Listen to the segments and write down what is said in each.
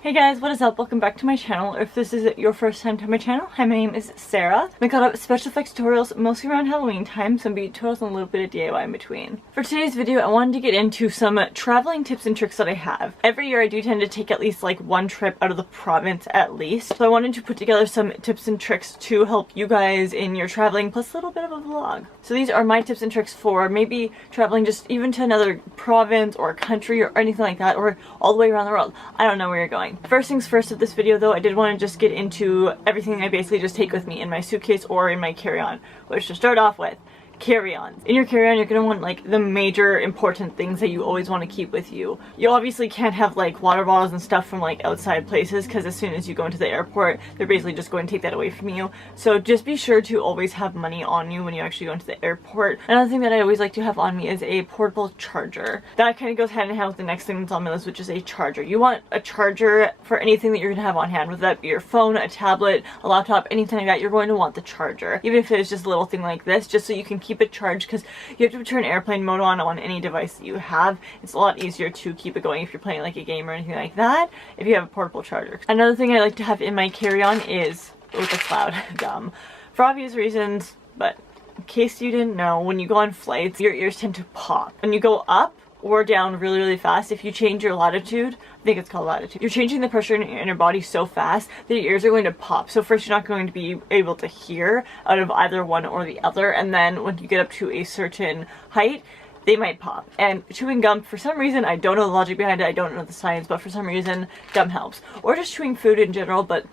Hey guys, what is up? Welcome back to my channel. If this is your first time to my channel, hi, my name is Sarah. I got up special effects tutorials mostly around Halloween time, some beauty tutorials and a little bit of DIY in between. For today's video, I wanted to get into some traveling tips and tricks that I have. Every year I do tend to take at least like one trip out of the province at least. So I wanted to put together some tips and tricks to help you guys in your traveling, plus a little bit of a vlog. So these are my tips and tricks for maybe traveling just even to another province or country or anything like that, or all the way around the world. I don't know where you're going. First things first of this video though, I did want to just get into everything I basically just take with me in my suitcase or in my carry-on, which to start off with, carry-ons. In your carry-on, you're going to want like the major important things that you always want to keep with you. You obviously can't have like water bottles and stuff from like outside places, because as soon as you go into the airport, they're basically just going to take that away from you. So just be sure to always have money on you when you actually go into the airport. Another thing that I always like to have on me is a portable charger. That kind of goes hand in hand with the next thing that's on my list, which is a charger. You want a charger for anything that you're going to have on hand, whether that be your phone, a tablet, a laptop, anything like that. You're going to want the charger, even if it's just a little thing like this, just so you can keep it charged, because you have to turn airplane mode on any device that you have. It's a lot easier to keep it going if you're playing like a game or anything like that if you have a portable charger. Another thing I like to have in my carry-on is, oh that's loud, gum. For obvious reasons, but in case you didn't know, when you go on flights, your ears tend to pop. When you go up or down really fast, if you change your latitude, I think it's called latitude, you're changing the pressure in your body so fast that your ears are going to pop. So first you're not going to be able to hear out of either one or the other, and then when you get up to a certain height, they might pop. And chewing gum, for some reason, I don't know the logic behind it, I don't know the science, but for some reason gum helps. Or just chewing food in general, but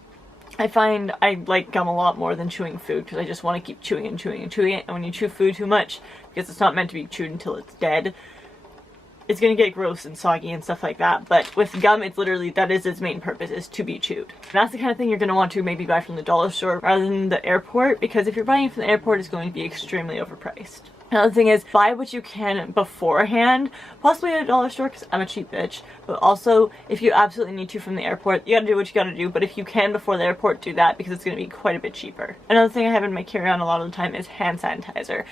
I find I like gum a lot more than chewing food, because I just want to keep chewing and chewing and chewing it. And when you chew food too much, because it's not meant to be chewed until it's dead, it's gonna get gross and soggy and stuff like that. But with gum, it's literally, that is its main purpose, is to be chewed. And that's the kind of thing you're gonna want to maybe buy from the dollar store rather than the airport, because if you're buying it from the airport, it's going to be extremely overpriced. Another thing is, buy what you can beforehand, possibly at a dollar store, because I'm a cheap bitch, but also if you absolutely need to from the airport, you gotta do what you gotta do, but if you can before the airport, do that, because it's gonna be quite a bit cheaper. Another thing I have in my carry-on a lot of the time is hand sanitizer.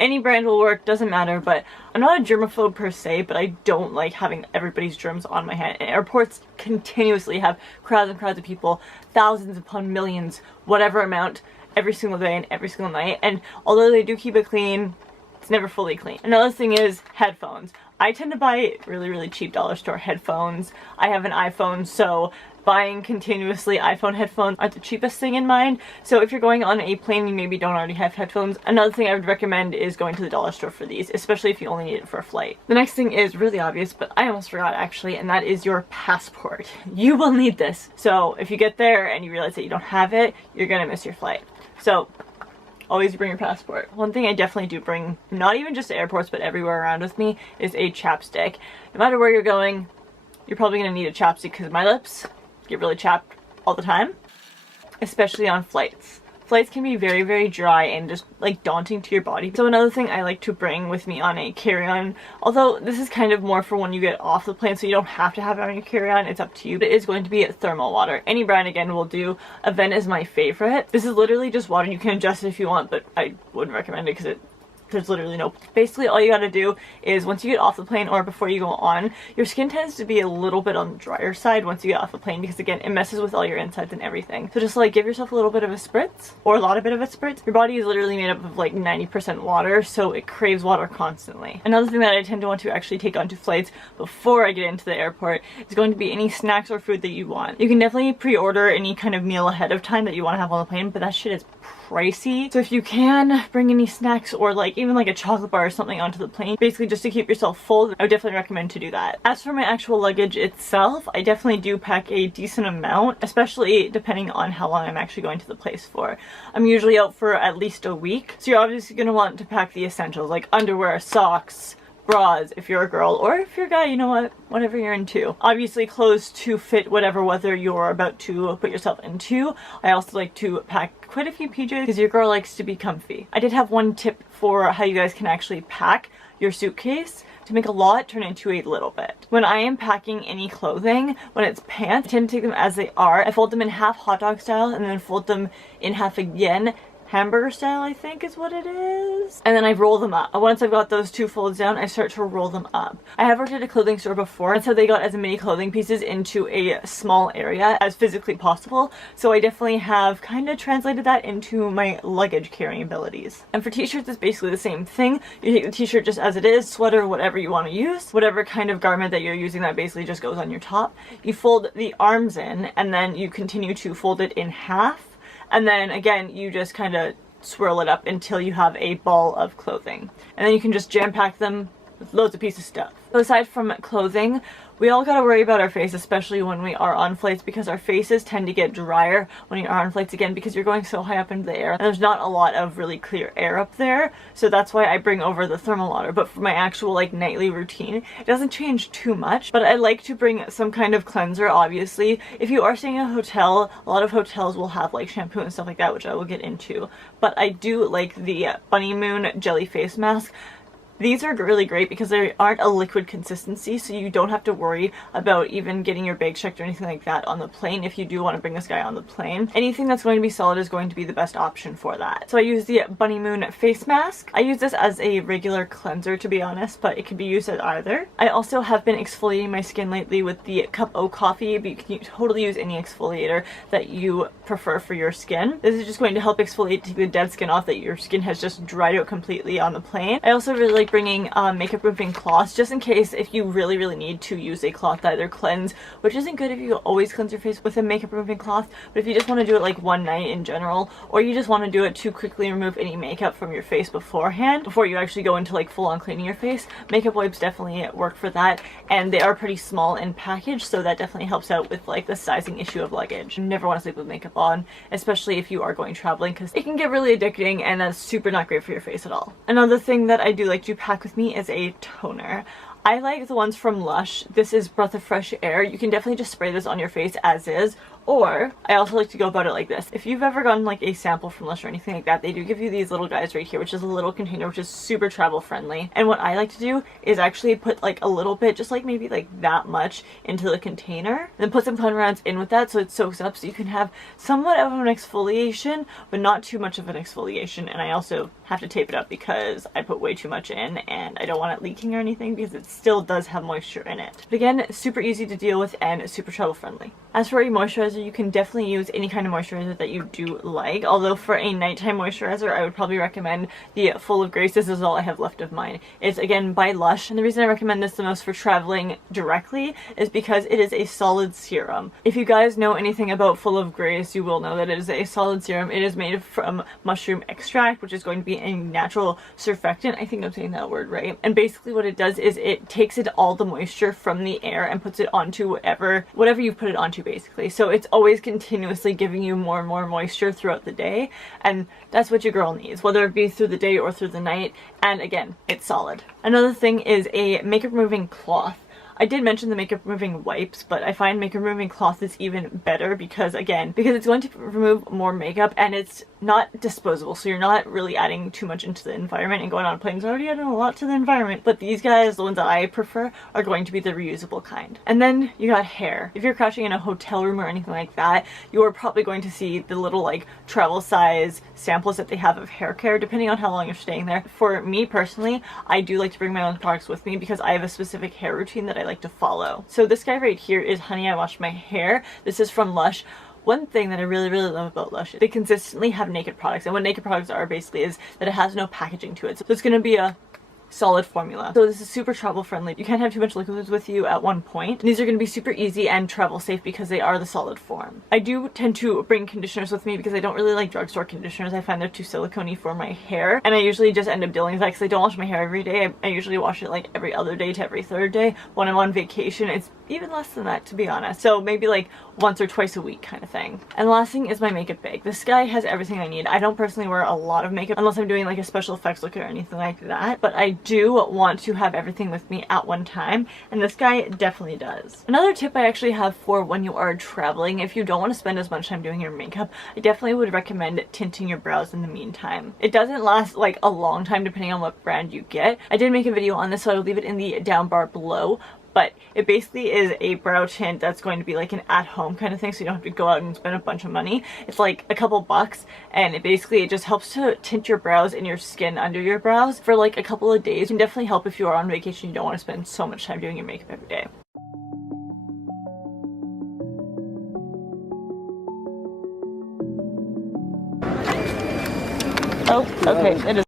Any brand will work, doesn't matter, but I'm not a germaphobe per se, but I don't like having everybody's germs on my hand. And airports continuously have crowds and crowds of people, thousands upon millions, whatever amount, every single day and every single night, and although they do keep it clean, it's never fully clean. Another thing is headphones. I tend to buy really cheap dollar store headphones. I have an iPhone, so buying continuously iPhone headphones aren't the cheapest thing in mind. So if you're going on a plane, you maybe don't already have headphones. Another thing I would recommend is going to the dollar store for these, especially if you only need it for a flight. The next thing is really obvious, but I almost forgot actually, and that is your passport. You will need this. So if you get there and you realize that you don't have it, you're gonna miss your flight. So always bring your passport. One thing I definitely do bring, not even just to airports, but everywhere around with me, is a chapstick. No matter where you're going, you're probably gonna need a chapstick, because my lips get really chapped all the time, especially on flights. Flights can be very dry and just like daunting to your body. So another thing I like to bring with me on a carry-on, although this is kind of more for when you get off the plane, so you don't have to have it on your carry-on, it's up to you, but it is going to be thermal water. Any brand again will do. Avent is my favorite. This is literally just water. You can adjust it if you want, but I wouldn't recommend it because there's literally no. Basically all you gotta do is once you get off the plane or before you go on, your skin tends to be a little bit on the drier side once you get off the plane, because again, it messes with all your insides and everything. So just like give yourself a little bit of a spritz, or a lot of bit of a spritz. Your body is literally made up of like 90% water, so it craves water constantly. Another thing that I tend to want to actually take onto flights before I get into the airport is going to be any snacks or food that you want. You can definitely pre-order any kind of meal ahead of time that you want to have on the plane, but that shit is pricey. So if you can bring any snacks or like even like a chocolate bar or something onto the plane, basically just to keep yourself full, I would definitely recommend to do that. As for my actual luggage itself, I definitely do pack a decent amount, especially depending on how long I'm actually going to the place for. I'm usually out for at least a week, so you're obviously going to want to pack the essentials like underwear, socks, bras if you're a girl, or if you're a guy, you know what, whatever you're into. Obviously clothes to fit whatever weather you're about to put yourself into. I also like to pack quite a few PJs because your girl likes to be comfy. I did have one tip for how you guys can actually pack your suitcase to make a lot turn into a little bit. When I am packing any clothing, when it's pants, I tend to take them as they are. I fold them in half hot dog style and then fold them in half again, hamburger style, I think is what it is. And then I roll them up. Once I've got those 2 folds down, I start to roll them up. I have worked at a clothing store before. That's how they got as many clothing pieces into a small area as physically possible. So I definitely have kind of translated that into my luggage carrying abilities. And for t-shirts, it's basically the same thing. You take the t-shirt just as it is, sweater, whatever you want to use, whatever kind of garment that you're using that basically just goes on your top. You fold the arms in, and then you continue to fold it in half. And then again, you just kind of swirl it up until you have a ball of clothing. And then you can just jam pack them with loads of pieces of stuff. So aside from clothing, we all gotta worry about our face, especially when we are on flights, because our faces tend to get drier when you are on flights, again, because you're going so high up into the air and there's not a lot of really clear air up there. So that's why I bring over the thermal water. But for my actual like nightly routine, it doesn't change too much, but I like to bring some kind of cleanser. Obviously, if you are staying in a hotel, a lot of hotels will have like shampoo and stuff like that, which I will get into. But I do like the Bunny Moon Jelly Face Mask. These are really great because they aren't a liquid consistency, so you don't have to worry about even getting your bag checked or anything like that on the plane if you do want to bring this guy on the plane. Anything that's going to be solid is going to be the best option for that. So I use the Bunny Moon face mask. I use this as a regular cleanser, to be honest, but it can be used as either. I also have been exfoliating my skin lately with the Cup O Coffee, but you can totally use any exfoliator that you prefer for your skin. This is just going to help exfoliate, take the dead skin off that your skin has just dried out completely on the plane. I also really like bringing makeup removing cloths, just in case if you really need to use a cloth that either cleanse, which isn't good if you always cleanse your face with a makeup removing cloth, but if you just want to do it like one night in general, or you just want to do it to quickly remove any makeup from your face beforehand, before you actually go into like full on cleaning your face, makeup wipes definitely work for that, and they are pretty small in package, so that definitely helps out with like the sizing issue of luggage. You never want to sleep with makeup on, especially if you are going traveling, because it can get really addicting and that's super not great for your face at all. Another thing that I do like to pack with me is a toner. I like the ones from Lush. This is Breath of Fresh Air. You can definitely just spray this on your face as is, or I also like to go about it like this. If you've ever gotten like a sample from Lush or anything like that, they do give you these little guys right here, which is a little container, which is super travel friendly. And what I like to do is actually put like a little bit, just like maybe like that much, into the container, and then put some cleanser rounds in with that so it soaks up, so you can have somewhat of an exfoliation, but not too much of an exfoliation. And I also have to tape it up because I put way too much in and I don't want it leaking or anything, because it still does have moisture in it. But again, super easy to deal with and super travel friendly. As for a moisturizer, you can definitely use any kind of moisturizer that you do like, although for a nighttime moisturizer, I would probably recommend the Full of Grace. This is all I have left of mine. It's again by Lush, and the reason I recommend this the most for traveling directly is because it is a solid serum. If you guys know anything about Full of Grace, you will know that it is a solid serum. It is made from mushroom extract, which is going to be a natural surfactant. I think I'm saying that word right. And basically what it does is it takes all the moisture from the air and puts it onto whatever you put it onto, basically. So it's always continuously giving you more and more moisture throughout the day, and that's what your girl needs, whether it be through the day or through the night. And again, it's solid. Another thing is a makeup removing cloth. I did mention the makeup removing wipes, but I find makeup removing cloth is even better because it's going to remove more makeup and it's not disposable, so you're not really adding too much into the environment, and going on planes already adding a lot to the environment. But these guys, the ones that I prefer, are going to be the reusable kind. And then you got hair. If you're crashing in a hotel room or anything like that, you are probably going to see the little like travel size samples that they have of hair care, depending on how long you're staying there. For me personally, I do like to bring my own products with me because I have a specific hair routine that I like to follow. So this guy right here is Honey I Washed My Hair. This is from Lush. One thing that I really love about Lush is they consistently have naked products, and what naked products are basically is that it has no packaging to it. So it's going to be a solid formula. So this is super travel friendly. You can't have too much liquids with you at one point. And these are going to be super easy and travel safe because they are the solid form. I do tend to bring conditioners with me because I don't really like drugstore conditioners. I find they're too silicone-y for my hair, and I usually just end up dealing with that because I don't wash my hair every day. I usually wash it like every other day to every third day. When I'm on vacation, it's even less than that, to be honest. So maybe like once or twice a week kind of thing. And the last thing is my makeup bag. This guy has everything I need. I don't personally wear a lot of makeup unless I'm doing like a special effects look or anything like that, but I do want to have everything with me at one time, and this guy definitely does. Another tip I actually have for when you are traveling, if you don't want to spend as much time doing your makeup, I definitely would recommend tinting your brows in the meantime. It doesn't last like a long time depending on what brand you get. I did make a video on this, so I'll leave it in the down bar below. but it basically is a brow tint that's going to be like an at-home kind of thing, so you don't have to go out and spend a bunch of money. It's like a couple bucks, and it just helps to tint your brows and your skin under your brows for like a couple of days. It can definitely help if you are on vacation, you don't want to spend so much time doing your makeup every day. Oh, okay, it is.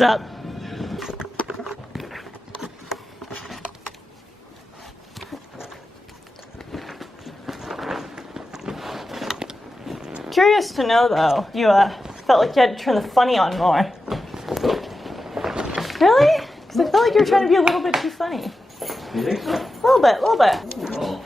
What's up? Curious to know though, you felt like you had to turn the funny on more. Really? Because I felt like you were trying to be a little bit too funny. You think so? A little bit, a little bit. Oh.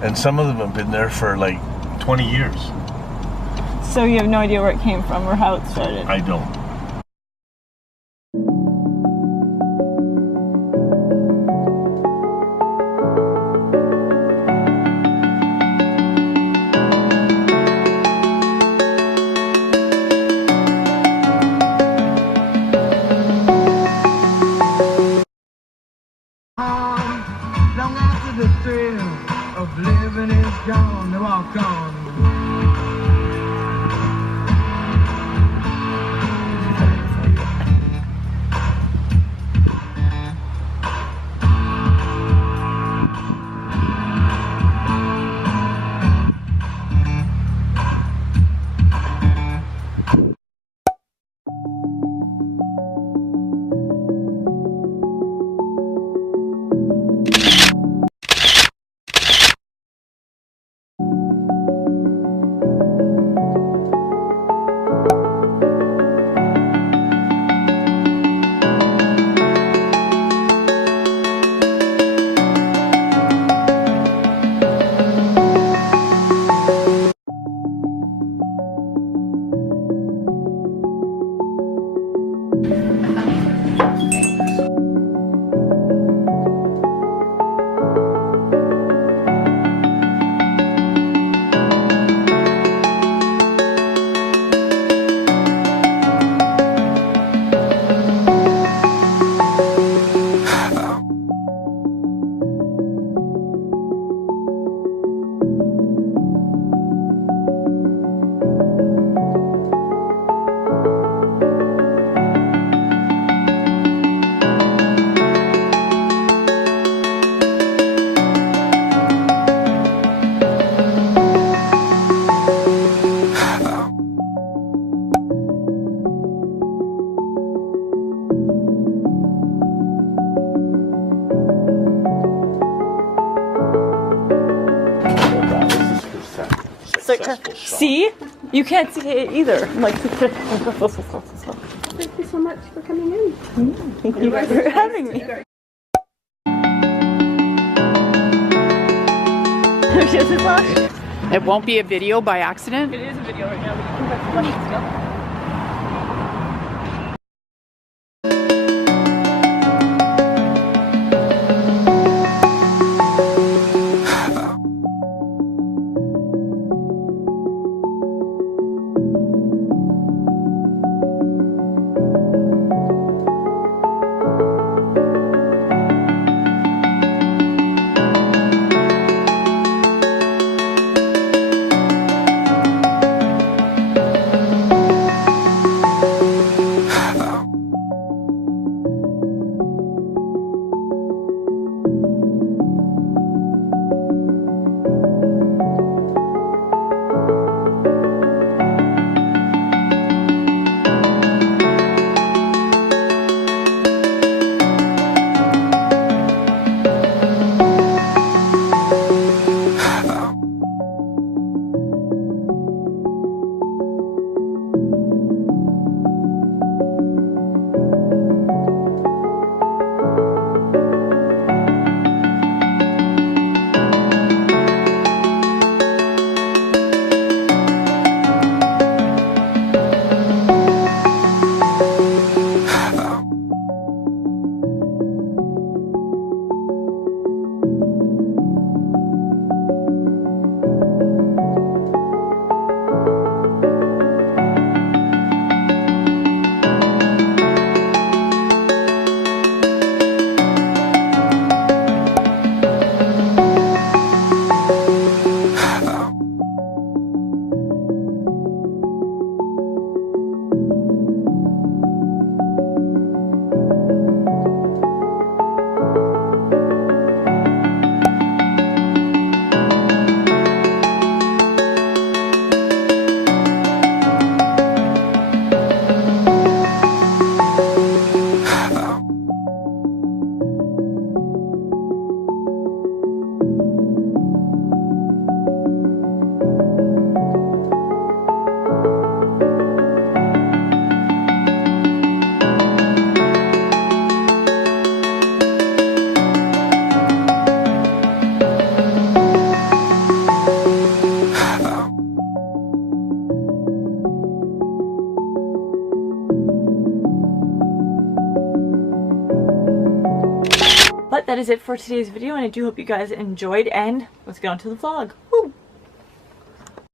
And some of them have been there for like 20 years. So you have no idea where it came from or how it started? I don't. Long after the thrill of living is gone, they walk on. successful shot. See? You can't see it either. I'm like, Thank you so much for coming in. thank you for having me. She has his flash. It won't be a video by accident. It is a video right now, but you can press the button still. But that is it for today's video, and I do hope you guys enjoyed, and let's get on to the vlog. Woo!